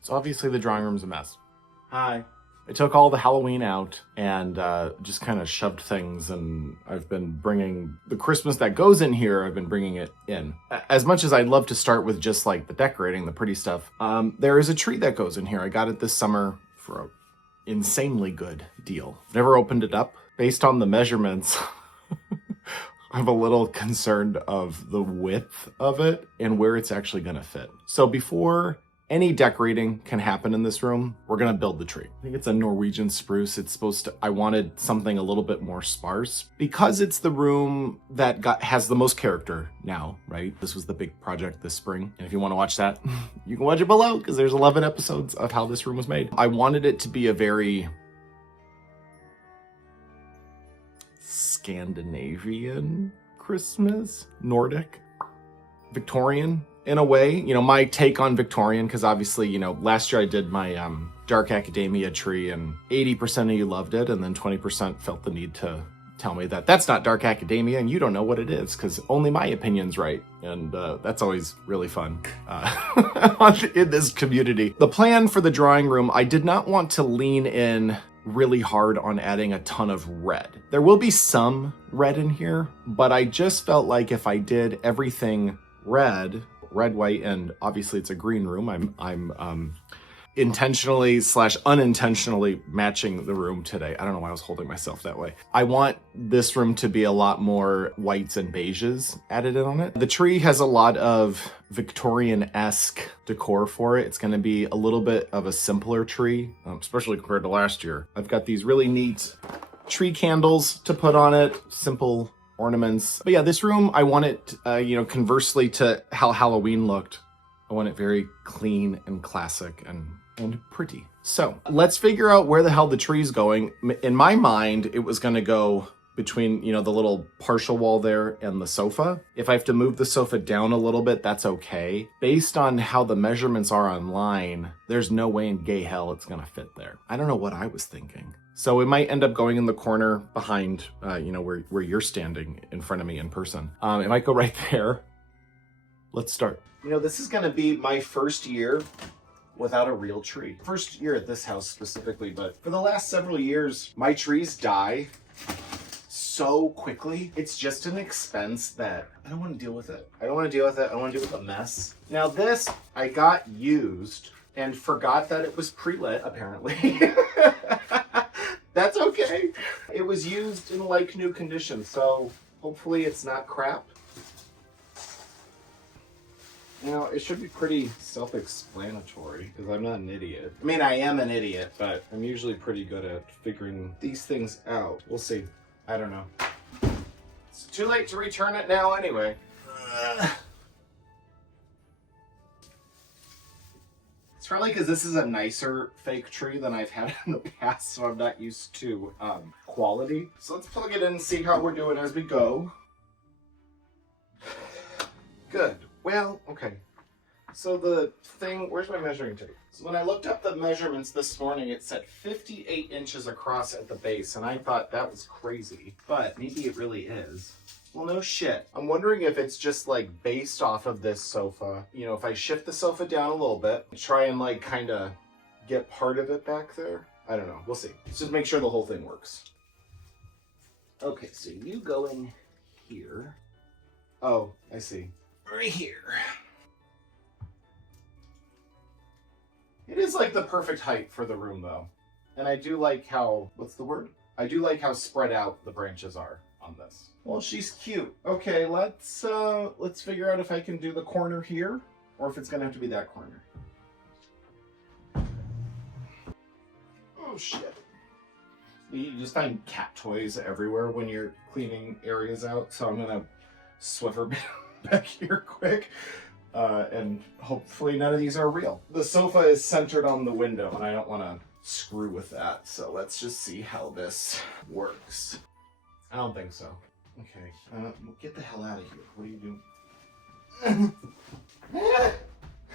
So obviously the drawing room's a mess. Hi. I took all the Halloween out and just kind of shoved things, and I've been bringing the Christmas that goes in here, I've been bringing it in. As much as I'd love to start with just like the decorating, the pretty stuff, there is a tree that goes in here. I got it this summer for an insanely good deal. Never opened it up. Based on the measurements, I'm a little concerned of the width of it and where it's actually gonna fit. So before any decorating can happen in this room, we're gonna build the tree. I think it's a Norwegian spruce. It's supposed to, I wanted something a little bit more sparse because it's the room that has the most character now, right? This was the big project this spring. And if you wanna watch that, you can watch it below because there's 11 episodes of how this room was made. I wanted it to be a very Scandinavian Christmas, Nordic, Victorian in a way. You know, my take on Victorian, because obviously, you know, last year I did my Dark Academia tree and 80% of you loved it, and then 20% felt the need to tell me that that's not Dark Academia and you don't know what it is because only my opinion's right. And that's always really fun in this community. The plan for the drawing room, I did not want to lean in really hard on adding a ton of red. There will be some red in here, but I just felt like if I did everything red, white, and obviously it's a green room, I'm intentionally / unintentionally matching the room today. I don't know why I was holding myself that way. I want this room to be a lot more whites and beiges added in on it. The tree has a lot of Victorian-esque decor for it. It's going to be a little bit of a simpler tree, especially compared to last year. I've got these really neat tree candles to put on it, simple ornaments. But yeah, this room, I want it, you know, conversely to how Halloween looked, I want it very clean and classic and pretty. So let's figure out where the hell the tree's going. In my mind, it was going to go between, you know, the little partial wall there and the sofa. If I have to move the sofa down a little bit, that's okay. Based on how the measurements are online, there's no way in gay hell it's going to fit there. I don't know what I was thinking. So it might end up going in the corner behind, you know, where you're standing in front of me in person. It might go right there. Let's start. You know, this is going to be my first year without a real tree. First year at this house specifically, but for the last several years, my trees die so quickly. It's just an expense that I don't want to deal with it. I don't want to deal with it. I don't want to deal with the mess. Now this, I got used and forgot that it was pre-lit, apparently. That's okay. It was used in like new condition, so hopefully it's not crap. You know, it should be pretty self-explanatory because I'm not an idiot. I mean, I am an idiot, but I'm usually pretty good at figuring these things out. We'll see. I don't know. It's too late to return it now anyway. It's probably because this is a nicer fake tree than I've had in the past, so I'm not used to quality. So let's plug it in and see how we're doing as we go. Good. Well, okay. So the thing, where's my measuring tape? So when I looked up the measurements this morning, it said 58 inches across at the base, and I thought that was crazy, but maybe it really is. Well, no shit. I'm wondering if it's just like based off of this sofa. You know, if I shift the sofa down a little bit, try and like kind of get part of it back there. I don't know. We'll see. Let's just make sure the whole thing works. Okay, so you go in here. Oh, I see. Right here. It is like the perfect height for the room though. And I do like how, what's the word? I do like how spread out the branches are on this. Well, she's cute. Okay, let's figure out if I can do the corner here or if it's gonna have to be that corner. Oh shit. You just find cat toys everywhere when you're cleaning areas out, so I'm gonna Swiffer back here quick, and hopefully none of these are real. The sofa is centered on the window and I don't want to screw with that, so let's just see how this works. I don't think so. Okay, get the hell out of here. What are you doing?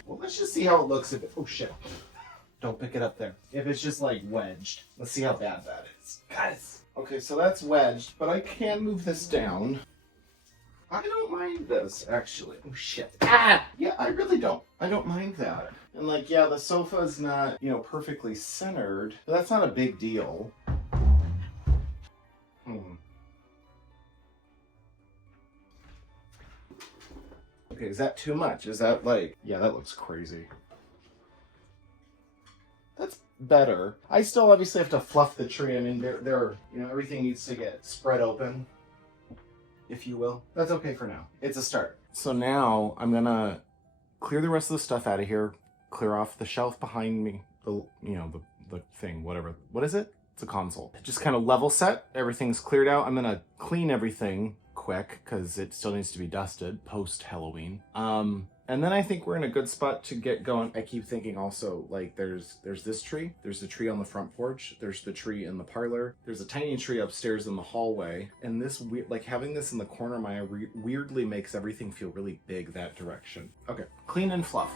Well, let's just see how it looks if it, oh shit. Don't pick it up there. If it's just like wedged. Let's see how bad that is. Guys. Okay, so that's wedged, but I can move this down. I don't mind this, actually. Oh, shit. Ah! Yeah, I really don't. I don't mind that. And like, yeah, the sofa's not, you know, perfectly centered, but that's not a big deal. Okay, is that too much? Is that like, yeah, that looks crazy. That's better. I still obviously have to fluff the tree. I mean, there, you know, everything needs to get spread open, if you will. That's okay for now. It's a start. So now I'm gonna clear the rest of the stuff out of here, clear off the shelf behind me, the thing, whatever. What is it? It's a console. Just kind of level set. Everything's cleared out. I'm gonna clean everything quick because it still needs to be dusted post Halloween. And then I think we're in a good spot to get going. I keep thinking also, like, there's this tree, there's the tree on the front porch, there's the tree in the parlor, there's a tiny tree upstairs in the hallway, and this like having this in the corner of my eye weirdly makes everything feel really big that direction. Okay, clean and fluff.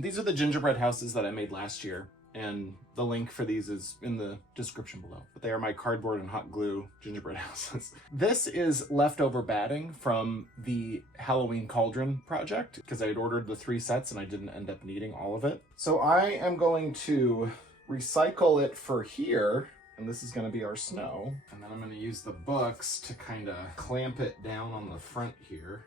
These are the gingerbread houses that I made last year, and the link for these is in the description below. But they are my cardboard and hot glue gingerbread houses. This is leftover batting from the Halloween cauldron project, because I had ordered the 3 sets and I didn't end up needing all of it. So I am going to recycle it for here, and this is going to be our snow. And then I'm going to use the books to kind of clamp it down on the front here.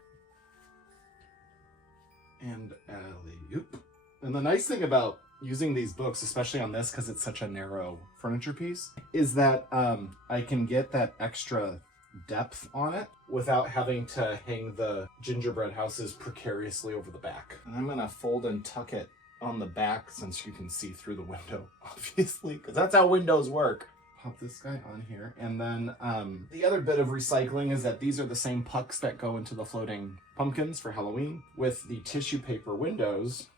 And alley-oop. And the nice thing about using these books, especially on this because it's such a narrow furniture piece, is that I can get that extra depth on it without having to hang the gingerbread houses precariously over the back. And I'm gonna fold and tuck it on the back since you can see through the window, obviously, because that's how windows work. Pop this guy on here. And then the other bit of recycling is that these are the same pucks that go into the floating pumpkins for Halloween with the tissue paper windows.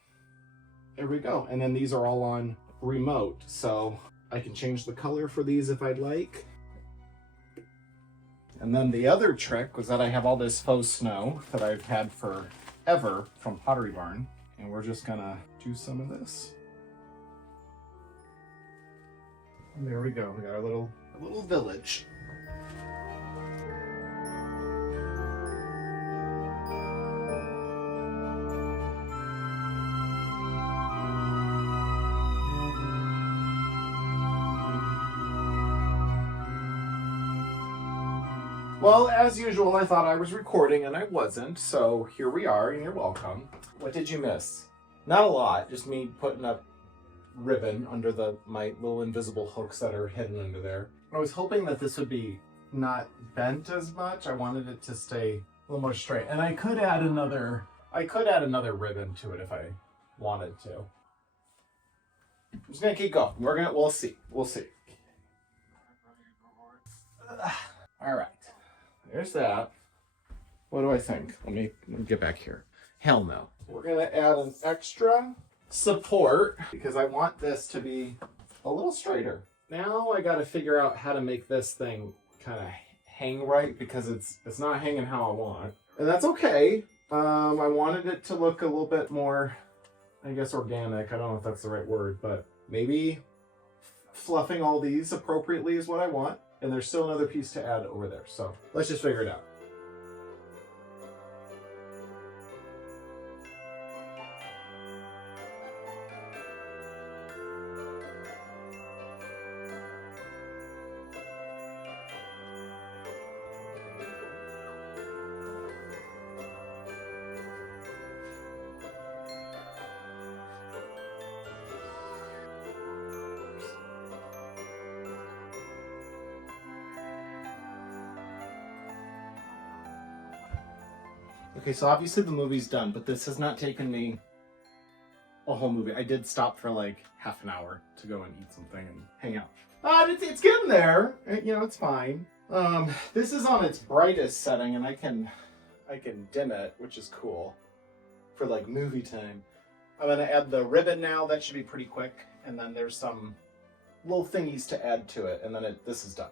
There we go. And then these are all on remote, so I can change the color for these if I'd like. And then the other trick was that I have all this faux snow that I've had forever from Pottery Barn, and we're just gonna do some of this. And there we go. We got our little village. Well, as usual, I thought I was recording and I wasn't, so here we are, and you're welcome. What did you miss? Not a lot, just me putting up ribbon under my little invisible hooks that are hidden under there. I was hoping that this would be not bent as much. I wanted it to stay a little more straight. And I could add another ribbon to it if I wanted to. I'm just gonna keep going. We'll see. All right. There's that. What do I think? Let me get back here. Hell no. We're gonna add an extra support because I want this to be a little straighter. Now I gotta figure out how to make this thing kind of hang right because it's not hanging how I want. And that's okay. I wanted it to look a little bit more, I guess, organic. I don't know if that's the right word, but maybe fluffing all these appropriately is what I want. And there's still another piece to add over there. So let's just figure it out. Okay, so obviously the movie's done, but this has not taken me a whole movie. I did stop for like half an hour to go and eat something and hang out. It's getting there. You know, it's fine. This is on its brightest setting, and I can dim it, which is cool for like movie time. I'm gonna add the ribbon now. That should be pretty quick. And then there's some little thingies to add to it, and then this is done.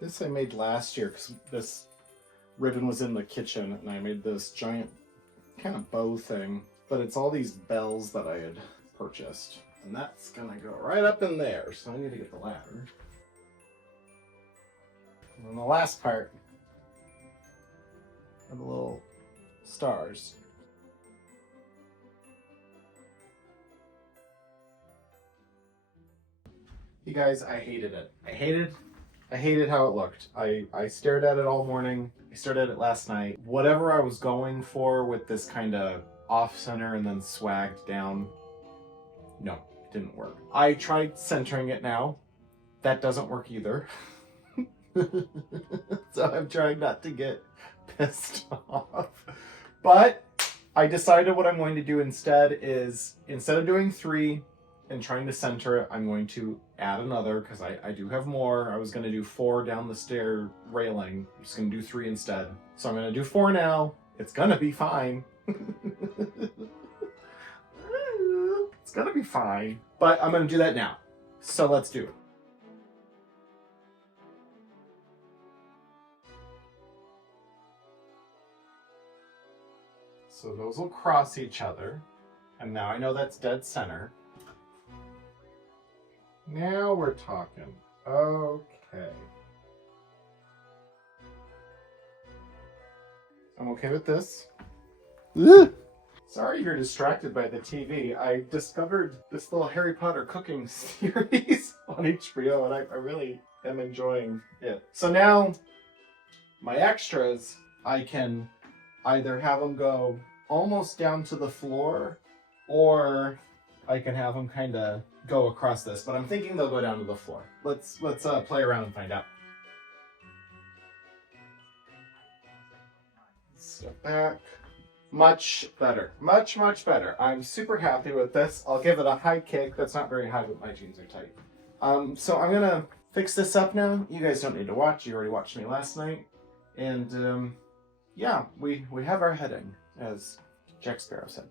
This I made last year because this ribbon was in the kitchen, and I made this giant kind of bow thing. But it's all these bells that I had purchased. And that's gonna go right up in there, so I need to get the ladder. And then the last part are the little stars. You guys, I hated it. I hated how it looked. I stared at it all morning. I stared at it last night. Whatever I was going for with this kind of off-center and then swagged down, no, it didn't work. I tried centering it now. That doesn't work either. So I'm trying not to get pissed off. But I decided what I'm going to do instead is, instead of doing 3 and trying to center it, I'm going to add another, because I do have more. I was going to do 4 down the stair railing. I'm just going to do 3 instead. So I'm going to do 4 now. It's going to be fine. It's going to be fine. But I'm going to do that now. So let's do it. So those will cross each other. And now I know that's dead center. Now we're talking. Okay. I'm okay with this. Sorry you're distracted by the TV. I discovered this little Harry Potter cooking series on HBO, and I really am enjoying it. So now, my extras, I can either have them go almost down to the floor, or I can have them kind of go across this, but I'm thinking they'll go down to the floor. Let's play around and find out. Step back. Much better. Much better. I'm super happy with this. I'll give it a high kick. That's not very high, but my jeans are tight. So I'm gonna fix this up now. You guys don't need to watch. You already watched me last night. And yeah, we have our heading, as Jack Sparrow said.